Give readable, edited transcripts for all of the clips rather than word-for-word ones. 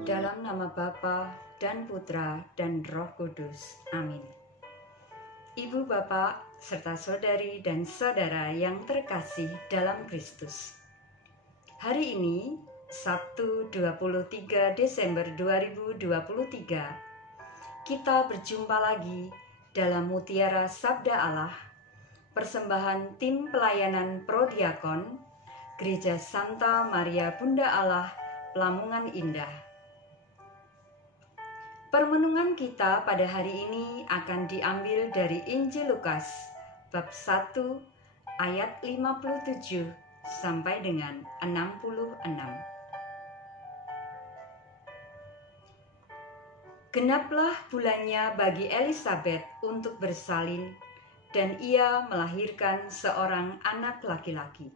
Dalam nama Bapa dan Putra dan Roh Kudus. Amin. Ibu bapak serta saudari dan saudara yang terkasih dalam Kristus. Hari ini, Sabtu 23 Desember 2023, kita berjumpa lagi dalam Mutiara Sabda Allah, persembahan tim pelayanan Prodiakon, Gereja Santa Maria Bunda Allah, Lamongan Indah. Permenungan kita pada hari ini akan diambil dari Injil Lukas, bab 1, ayat 57 sampai dengan 66. Genaplah bulannya bagi Elisabet untuk bersalin, dan ia melahirkan seorang anak laki-laki.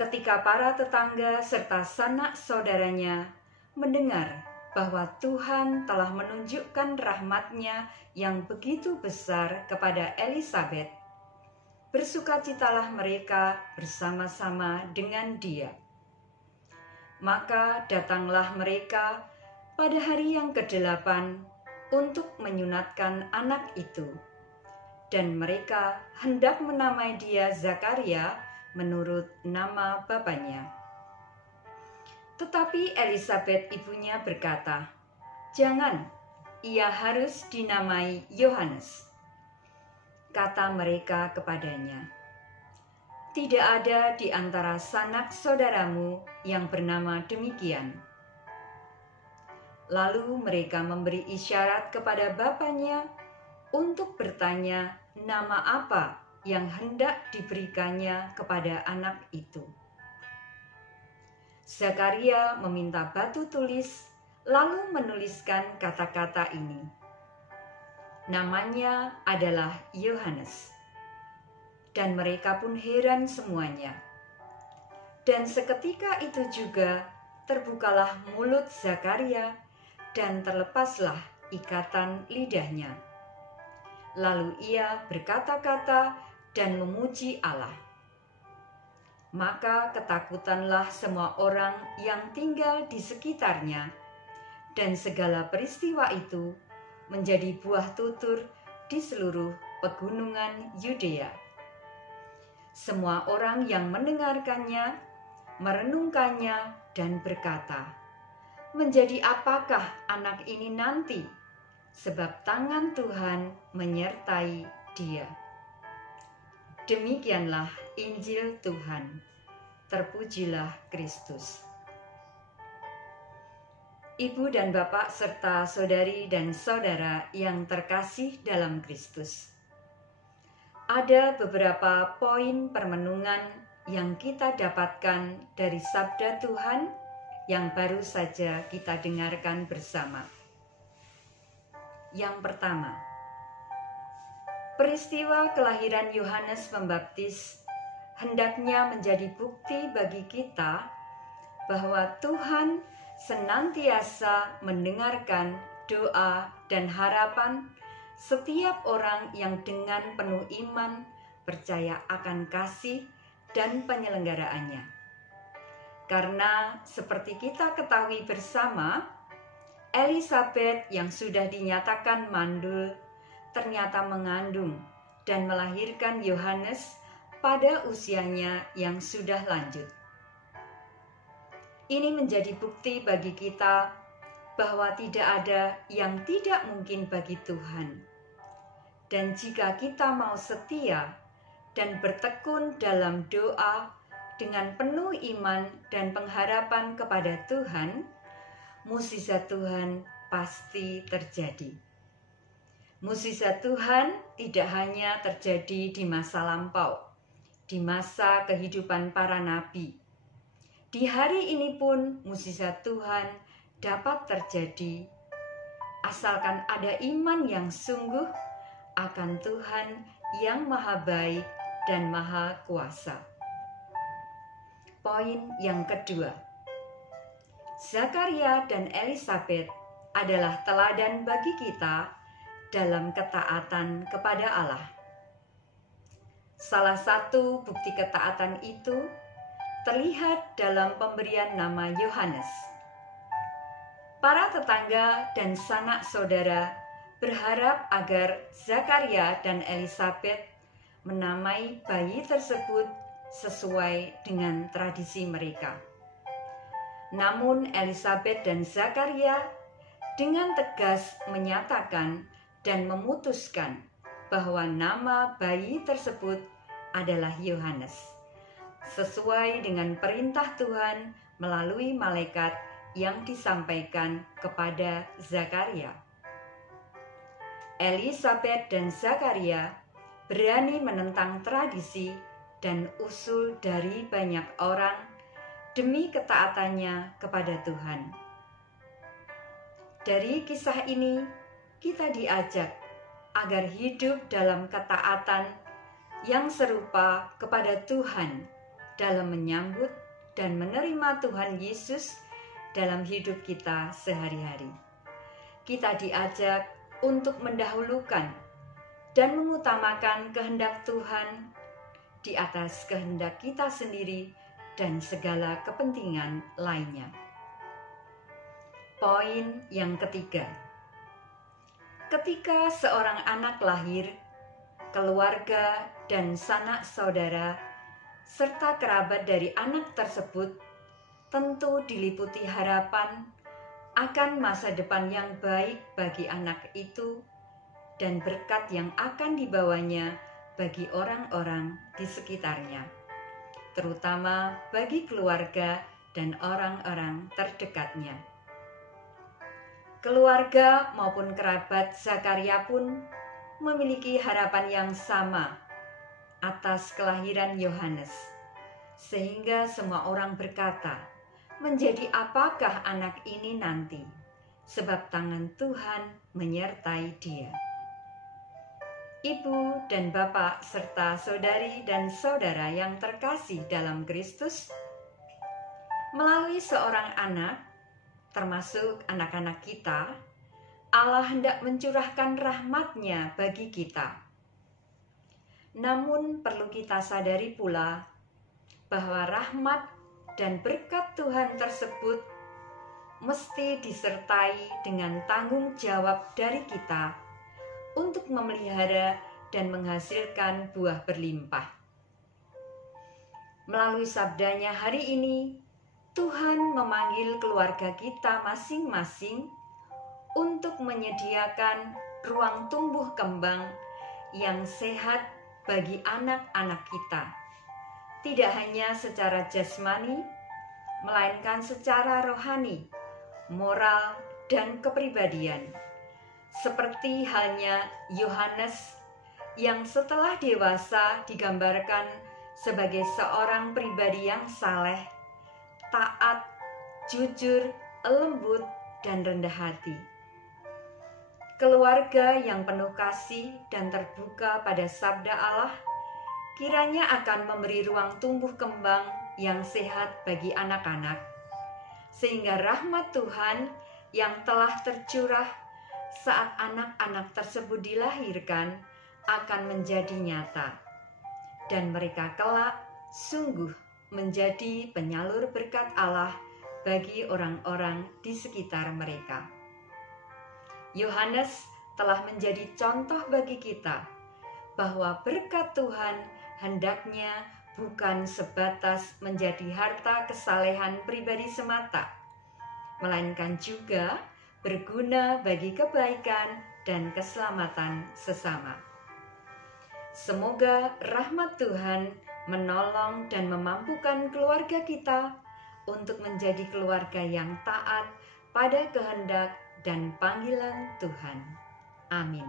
Ketika para tetangga serta sanak saudaranya mendengar bahwa Tuhan telah menunjukkan rahmat-Nya yang begitu besar kepada Elisabet, bersukacitalah mereka bersama-sama dengan dia. Maka datanglah mereka pada hari yang ke-8 untuk menyunatkan anak itu, dan mereka hendak menamai dia Zakaria menurut nama bapaknya. Tetapi Elisabet ibunya berkata, "Jangan, ia harus dinamai Yohanes." Kata mereka kepadanya, "Tidak ada di antara sanak saudaramu yang bernama demikian." Lalu mereka memberi isyarat kepada bapaknya untuk bertanya nama apa yang hendak diberikannya kepada anak itu. Zakaria meminta batu tulis, lalu menuliskan kata-kata ini. Namanya adalah Yohanes. Dan mereka pun heran semuanya. Dan seketika itu juga terbukalah mulut Zakaria dan terlepaslah ikatan lidahnya. Lalu ia berkata-kata dan memuji Allah. Maka ketakutanlah semua orang yang tinggal di sekitarnya, dan segala peristiwa itu menjadi buah tutur di seluruh pegunungan Yudea. Semua orang yang mendengarkannya, merenungkannya, dan berkata, "Menjadi apakah anak ini nanti? Sebab tangan Tuhan menyertai dia." Demikianlah Injil Tuhan. Terpujilah Kristus. Ibu dan bapak serta saudari dan saudara yang terkasih dalam Kristus. Ada beberapa poin permenungan yang kita dapatkan dari sabda Tuhan yang baru saja kita dengarkan bersama. Yang pertama, peristiwa kelahiran Yohanes Pembaptis hendaknya menjadi bukti bagi kita bahwa Tuhan senantiasa mendengarkan doa dan harapan setiap orang yang dengan penuh iman percaya akan kasih dan penyelenggaraannya. Karena seperti kita ketahui bersama, Elisabet yang sudah dinyatakan mandul ternyata mengandung dan melahirkan Yohanes pada usianya yang sudah lanjut. Ini menjadi bukti bagi kita bahwa tidak ada yang tidak mungkin bagi Tuhan. Dan jika kita mau setia dan bertekun dalam doa dengan penuh iman dan pengharapan kepada Tuhan, mukjizat Tuhan pasti terjadi. Mukjizat Tuhan tidak hanya terjadi di masa lampau, di masa kehidupan para nabi. Di hari ini pun mukjizat Tuhan dapat terjadi, asalkan ada iman yang sungguh akan Tuhan yang maha baik dan maha kuasa. Poin yang kedua, Zakaria dan Elisabet adalah teladan bagi kita dalam ketaatan kepada Allah. Salah satu bukti ketaatan itu terlihat dalam pemberian nama Yohanes. Para tetangga dan sanak saudara berharap agar Zakaria dan Elisabet menamai bayi tersebut sesuai dengan tradisi mereka. Namun Elisabet dan Zakaria dengan tegas menyatakan dan memutuskan bahwa nama bayi tersebut adalah Yohanes, sesuai dengan perintah Tuhan melalui malaikat yang disampaikan kepada Zakaria. Elisabet dan Zakaria berani menentang tradisi dan usul dari banyak orang demi ketaatannya kepada Tuhan. Dari kisah ini, kita diajak agar hidup dalam ketaatan yang serupa kepada Tuhan dalam menyambut dan menerima Tuhan Yesus dalam hidup kita sehari-hari. Kita diajak untuk mendahulukan dan mengutamakan kehendak Tuhan di atas kehendak kita sendiri dan segala kepentingan lainnya. Poin yang ketiga, ketika seorang anak lahir, keluarga dan sanak saudara serta kerabat dari anak tersebut tentu diliputi harapan akan masa depan yang baik bagi anak itu dan berkat yang akan dibawanya bagi orang-orang di sekitarnya, terutama bagi keluarga dan orang-orang terdekatnya. Keluarga maupun kerabat Zakaria pun memiliki harapan yang sama atas kelahiran Yohanes, sehingga semua orang berkata, "Menjadi apakah anak ini nanti? Sebab tangan Tuhan menyertai dia." Ibu dan bapak serta saudari dan saudara yang terkasih dalam Kristus, melalui seorang anak, termasuk anak-anak kita, Allah hendak mencurahkan rahmat-Nya bagi kita. Namun perlu kita sadari pula bahwa rahmat dan berkat Tuhan tersebut mesti disertai dengan tanggung jawab dari kita untuk memelihara dan menghasilkan buah berlimpah. Melalui sabdanya hari ini, Tuhan memanggil keluarga kita masing-masing untuk menyediakan ruang tumbuh kembang yang sehat bagi anak-anak kita. Tidak hanya secara jasmani, melainkan secara rohani, moral, dan kepribadian. Seperti halnya Yohanes yang setelah dewasa digambarkan sebagai seorang pribadi yang saleh, taat, jujur, lembut, dan rendah hati. Keluarga yang penuh kasih dan terbuka pada sabda Allah kiranya akan memberi ruang tumbuh kembang yang sehat bagi anak-anak, sehingga rahmat Tuhan yang telah tercurah saat anak-anak tersebut dilahirkan akan menjadi nyata, dan mereka kelak sungguh menjadi penyalur berkat Allah bagi orang-orang di sekitar mereka. Yohanes telah menjadi contoh bagi kita bahwa berkat Tuhan hendaknya bukan sebatas menjadi harta kesalehan pribadi semata, melainkan juga berguna bagi kebaikan dan keselamatan sesama. Semoga rahmat Tuhan menolong dan memampukan keluarga kita untuk menjadi keluarga yang taat pada kehendak dan panggilan Tuhan. Amin.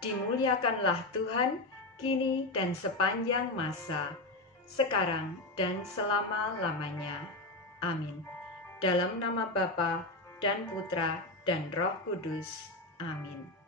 Dimuliakanlah Tuhan kini dan sepanjang masa, sekarang dan selama-lamanya. Amin. Dalam nama Bapa dan Putra dan Roh Kudus. Amin.